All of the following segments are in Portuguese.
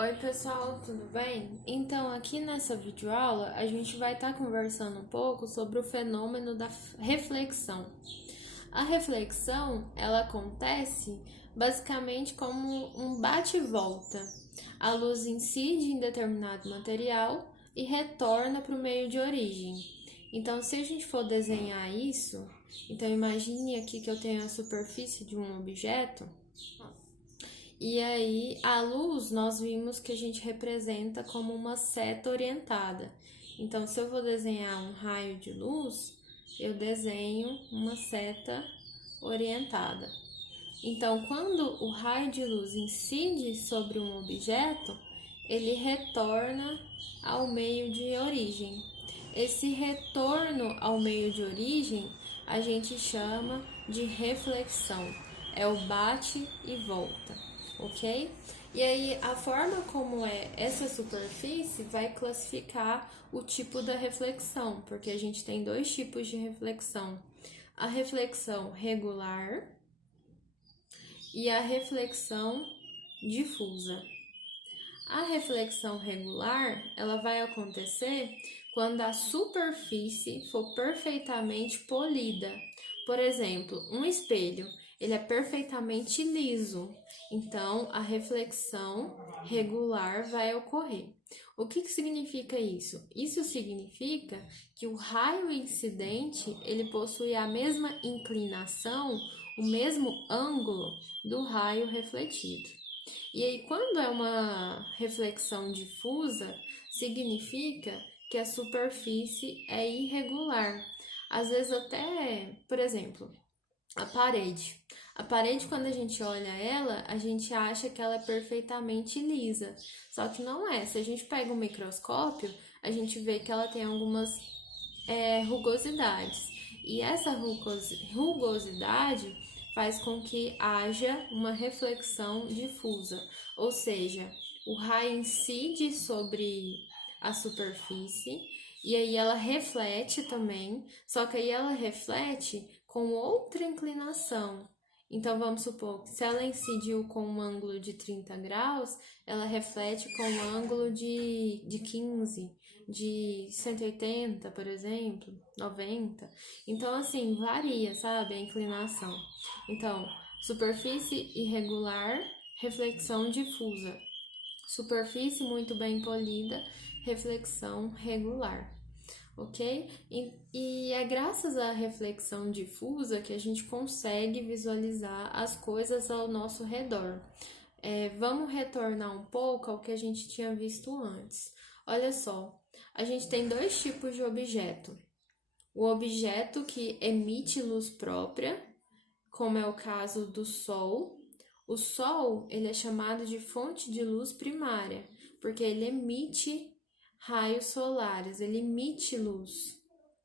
Oi pessoal, tudo bem? Então, aqui nessa videoaula a gente vai estar conversando um pouco sobre o fenômeno da reflexão. A reflexão, ela acontece basicamente como um bate e volta. A luz incide em determinado material e retorna para o meio de origem. Então, se a gente for desenhar isso, então imagine aqui que eu tenho a superfície de um objeto. E aí, a luz, nós vimos que a gente representa como uma seta orientada. Então, se eu vou desenhar um raio de luz, eu desenho uma seta orientada. Então, quando o raio de luz incide sobre um objeto, ele retorna ao meio de origem. Esse retorno ao meio de origem a gente chama de reflexão. É o bate e volta, ok? E aí, a forma como é essa superfície vai classificar o tipo da reflexão, porque a gente tem dois tipos de reflexão: a reflexão regular e a reflexão difusa. A reflexão regular, ela vai acontecer quando a superfície for perfeitamente polida. Por exemplo, um espelho, ele é perfeitamente liso, então a reflexão regular vai ocorrer. O que significa isso? Isso significa que o raio incidente, ele possui a mesma inclinação, o mesmo ângulo do raio refletido. E aí, quando é uma reflexão difusa, significa que a superfície é irregular. Às vezes até, por exemplo, a parede. A parede, quando a gente olha ela, a gente acha que ela é perfeitamente lisa. Só que não é. Se a gente pega um microscópio, a gente vê que ela tem algumas rugosidades. E essa rugosidade faz com que haja uma reflexão difusa, ou seja, o raio incide sobre a superfície e aí ela reflete também, só que aí ela reflete com outra inclinação. Então vamos supor que se ela incidiu com um ângulo de 30 graus, ela reflete com um ângulo de 15, de 180, por exemplo, 90. Então, assim, varia, sabe, a inclinação. Então, superfície irregular, reflexão difusa. Superfície muito bem polida, reflexão regular. Ok? E é graças à reflexão difusa que a gente consegue visualizar as coisas ao nosso redor. Vamos retornar um pouco ao que a gente tinha visto antes. Olha só, a gente tem dois tipos de objeto. O objeto que emite luz própria, como é o caso do Sol. O Sol, ele é chamado de fonte de luz primária, porque ele emite raios solares, ele emite luz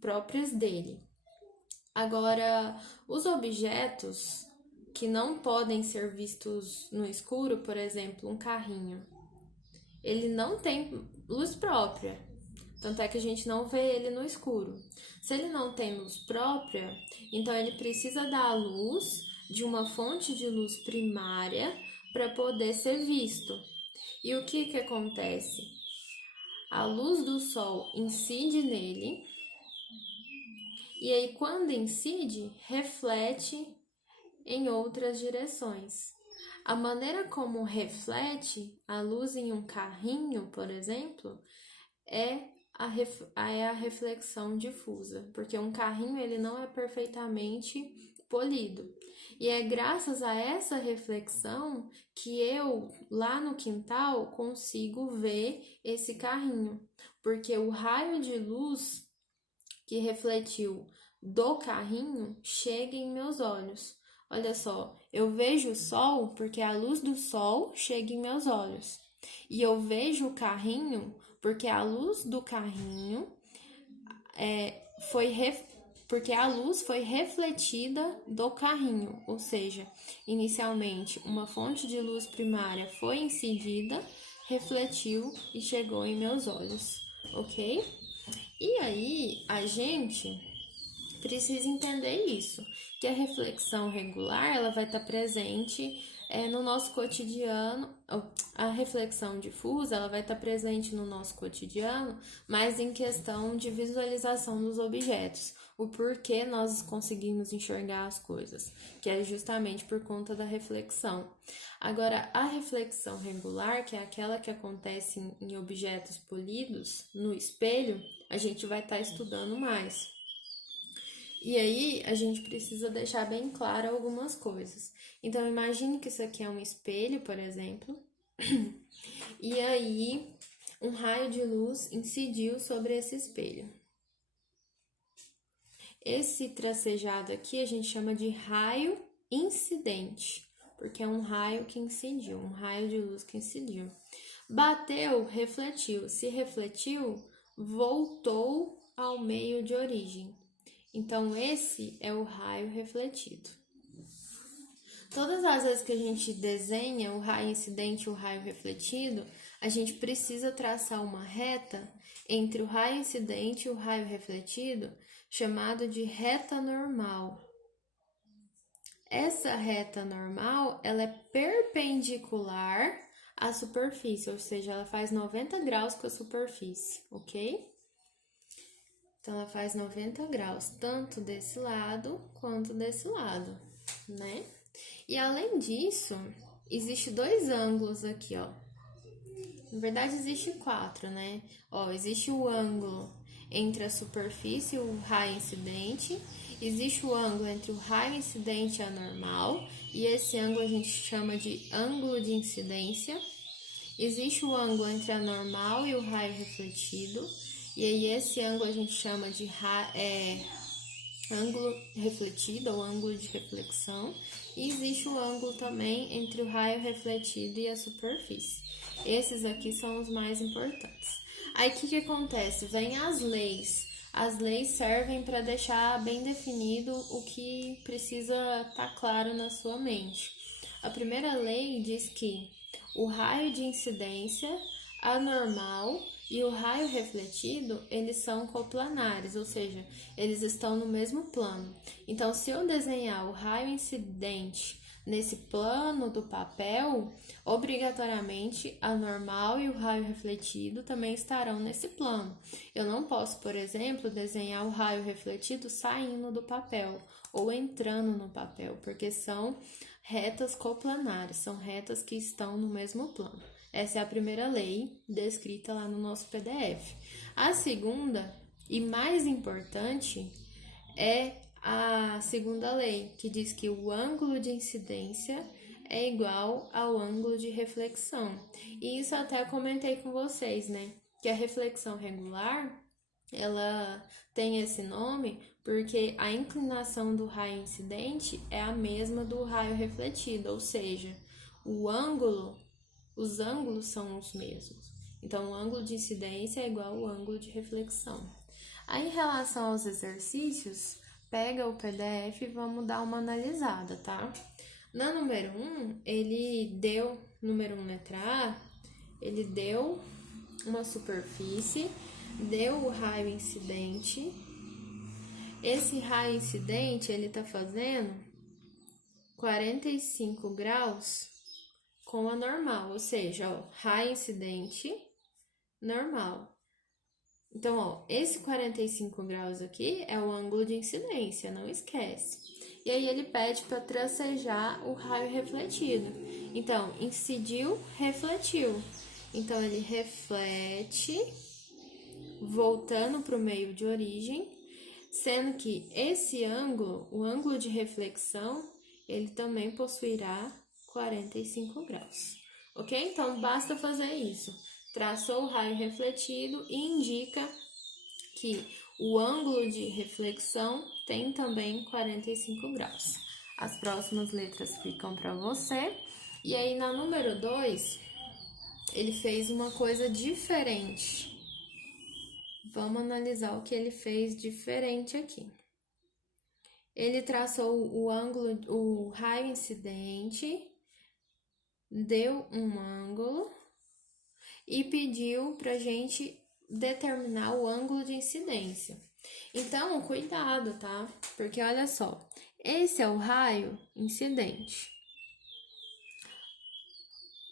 próprias dele. Agora, os objetos que não podem ser vistos no escuro, por exemplo, um carrinho, ele não tem luz própria, tanto é que a gente não vê ele no escuro. Se ele não tem luz própria, então ele precisa da luz de uma fonte de luz primária para poder ser visto. E o que acontece? A luz do sol incide nele, e aí quando incide, reflete em outras direções. A maneira como reflete a luz em um carrinho, por exemplo, é a reflexão difusa, porque um carrinho ele não é perfeitamente polido. E é graças a essa reflexão que eu, lá no quintal, consigo ver esse carrinho, porque o raio de luz que refletiu do carrinho chega em meus olhos. Olha só, eu vejo o sol porque a luz do sol chega em meus olhos. E eu vejo o carrinho porque a luz do carrinho porque a luz foi refletida do carrinho, ou seja, inicialmente uma fonte de luz primária foi incidida, refletiu e chegou em meus olhos, ok? E aí a gente precisa entender isso, que a reflexão regular ela vai estar presente no nosso cotidiano, reflexão difusa, ela vai estar presente no nosso cotidiano, mas em questão de visualização dos objetos, o porquê nós conseguimos enxergar as coisas, que é justamente por conta da reflexão. Agora, a reflexão regular, que é aquela que acontece em objetos polidos, no espelho, a gente vai estar estudando mais. E aí, a gente precisa deixar bem claro algumas coisas. Então, imagine que isso aqui é um espelho, por exemplo, e aí um raio de luz incidiu sobre esse espelho. Esse tracejado aqui a gente chama de raio incidente, porque é um raio que incidiu, um raio de luz que incidiu. Bateu, refletiu. Se refletiu, voltou ao meio de origem. Então, esse é o raio refletido. Todas as vezes que a gente desenha o raio incidente e o raio refletido, a gente precisa traçar uma reta entre o raio incidente e o raio refletido, chamado de reta normal. Essa reta normal, ela é perpendicular à superfície, ou seja, ela faz 90 graus com a superfície, ok? Então, ela faz 90 graus, tanto desse lado quanto desse lado, né? E além disso, existe dois ângulos aqui, ó. Na verdade, existe 4, né? Ó, existe o ângulo entre a superfície e o raio incidente, existe o ângulo entre o raio incidente e a normal, e esse ângulo a gente chama de ângulo de incidência. Existe o ângulo entre a normal e o raio refletido, e aí esse ângulo a gente chama de ângulo refletido ou ângulo de reflexão. E existe o ângulo também entre o raio refletido e a superfície. Esses aqui são os mais importantes. Aí o que acontece? Vem as leis. As leis servem para deixar bem definido o que precisa estar claro na sua mente. A primeira lei diz que o raio de incidência, a normal e o raio refletido, eles são coplanares, ou seja, eles estão no mesmo plano. Então, se eu desenhar o raio incidente nesse plano do papel, obrigatoriamente a normal e o raio refletido também estarão nesse plano. Eu não posso, por exemplo, desenhar o raio refletido saindo do papel ou entrando no papel, porque são retas coplanares, são retas que estão no mesmo plano. Essa é a primeira lei descrita lá no nosso PDF. A segunda e mais importante é a segunda lei, que diz que o ângulo de incidência é igual ao ângulo de reflexão. E isso até comentei com vocês, né? Que a reflexão regular, ela tem esse nome porque a inclinação do raio incidente é a mesma do raio refletido, ou seja, os ângulos são os mesmos. Então, o ângulo de incidência é igual ao ângulo de reflexão. Aí, em relação aos exercícios, pega o PDF e vamos dar uma analisada, tá? Na número 1, número 1, letra A, ele deu uma superfície, deu o raio incidente. Esse raio incidente, ele tá fazendo 45 graus com a normal, ou seja, ó, raio incidente, normal. Então, ó, esse 45 graus aqui é o ângulo de incidência, não esquece. E aí ele pede para tracejar o raio refletido. Então, incidiu, refletiu. Então, ele reflete, voltando para o meio de origem, sendo que esse ângulo, o ângulo de reflexão, ele também possuirá 45 graus. Ok? Então, basta fazer isso. Traçou o raio refletido e indica que o ângulo de reflexão tem também 45 graus. As próximas letras ficam para você. E aí, na número 2, ele fez uma coisa diferente. Vamos analisar o que ele fez diferente aqui. Ele traçou o raio incidente, deu um ângulo e pediu para a gente determinar o ângulo de incidência. Então, cuidado, tá? Porque olha só, esse é o raio incidente.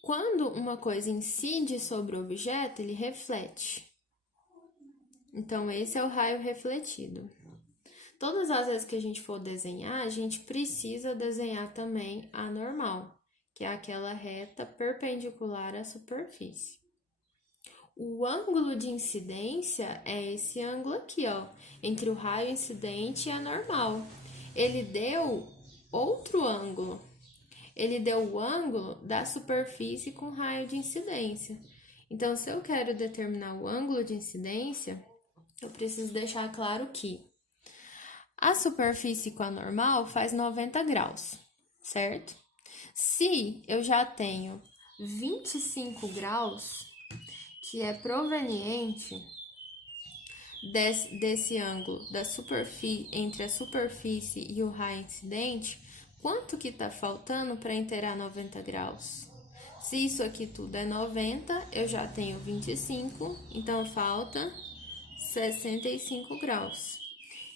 Quando uma coisa incide sobre o objeto, ele reflete. Então, esse é o raio refletido. Todas as vezes que a gente for desenhar, a gente precisa desenhar também a normal, que é aquela reta perpendicular à superfície. O ângulo de incidência é esse ângulo aqui, ó, entre o raio incidente e a normal. Ele deu outro ângulo. Ele deu o ângulo da superfície com raio de incidência. Então, se eu quero determinar o ângulo de incidência, eu preciso deixar claro que a superfície com a normal faz 90 graus, certo? Se eu já tenho 25 graus, que é proveniente desse ângulo da superfície, entre a superfície e o raio incidente, quanto que está faltando para inteirar 90 graus? Se isso aqui tudo é 90, eu já tenho 25, então falta 65 graus.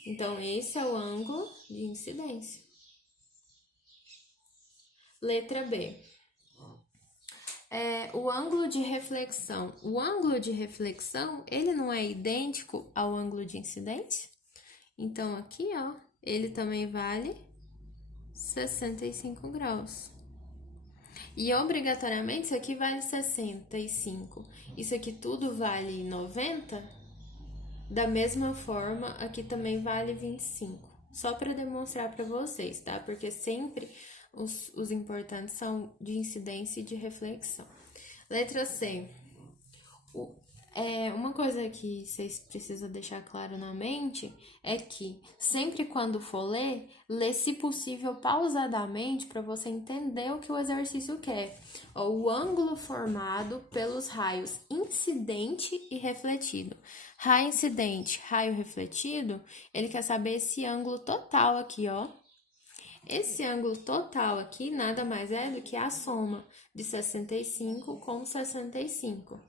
Então, esse é o ângulo de incidência. Letra B. O ângulo de reflexão. O ângulo de reflexão, ele não é idêntico ao ângulo de incidência? Então, aqui, ó, ele também vale 65 graus. E, obrigatoriamente, isso aqui vale 65. Isso aqui tudo vale 90? Da mesma forma, aqui também vale 25. Só para demonstrar para vocês, tá? Porque sempre os importantes são de incidência e de reflexão. Letra C. Uma coisa que vocês precisam deixar claro na mente é que sempre quando for ler, lê se possível pausadamente para você entender o que o exercício quer. O ângulo formado pelos raios incidente e refletido. Raio incidente, raio refletido, ele quer saber esse ângulo total aqui, ó. Esse ângulo total aqui nada mais é do que a soma de 65 com 65.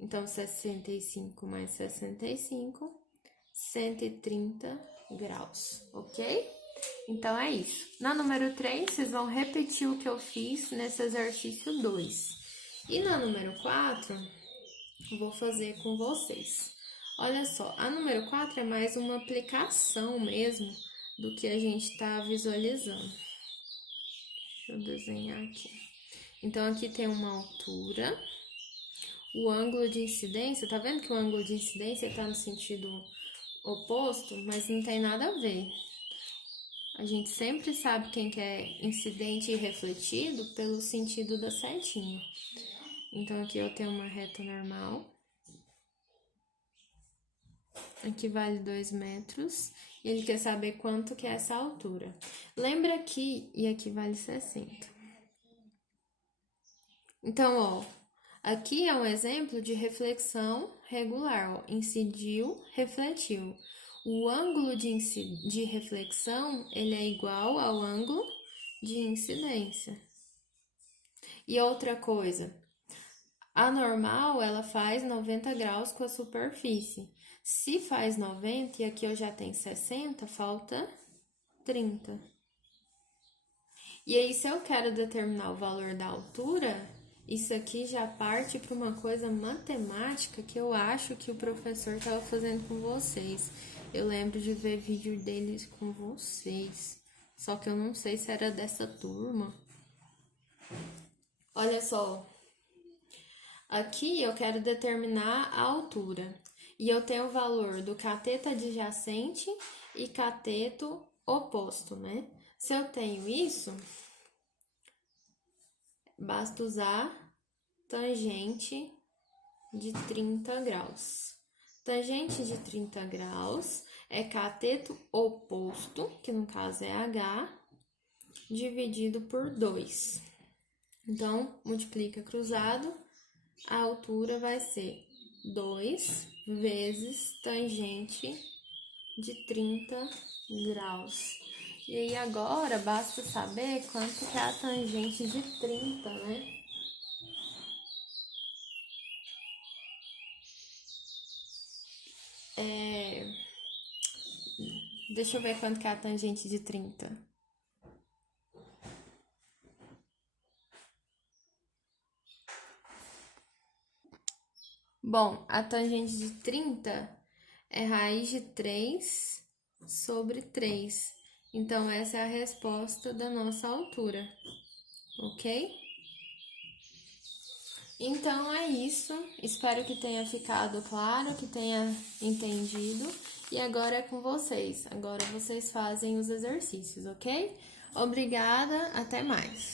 Então, 65 mais 65, 130 graus, ok? Então, é isso. Na número 3, vocês vão repetir o que eu fiz nesse exercício 2. E na número 4, eu vou fazer com vocês. Olha só, a número 4 é mais uma aplicação mesmo do que a gente está visualizando. Deixa eu desenhar aqui. Então, aqui tem uma altura. O ângulo de incidência, tá vendo que o ângulo de incidência está no sentido oposto, mas não tem nada a ver. A gente sempre sabe quem que é incidente e refletido pelo sentido da setinha. Então, aqui eu tenho uma reta normal. Aqui vale 2 metros. E ele quer saber quanto que é essa altura. Lembra aqui, e aqui vale 60. Então, ó, aqui é um exemplo de reflexão regular, ó. Incidiu, refletiu. O ângulo de reflexão, ele é igual ao ângulo de incidência. E outra coisa, a normal, ela faz 90 graus com a superfície. Se faz 90 e aqui eu já tenho 60, falta 30. E aí, se eu quero determinar o valor da altura, isso aqui já parte para uma coisa matemática que eu acho que o professor estava fazendo com vocês. Eu lembro de ver vídeo deles com vocês, só que eu não sei se era dessa turma. Olha só, aqui eu quero determinar a altura e eu tenho o valor do cateto adjacente e cateto oposto, né? Se eu tenho isso, basta usar tangente de 30 graus. Tangente de 30 graus é cateto oposto, que no caso é H, dividido por 2. Então, multiplica cruzado, a altura vai ser 2 vezes tangente de 30 graus. E aí, agora, basta saber quanto que é a tangente de 30, né? Deixa eu ver quanto que é a tangente de 30. Bom, a tangente de 30 é raiz de 3 sobre 3. Então, essa é a resposta da nossa altura, ok? Então, é isso. Espero que tenha ficado claro, que tenha entendido. E agora é com vocês. Agora vocês fazem os exercícios, ok? Obrigada, até mais.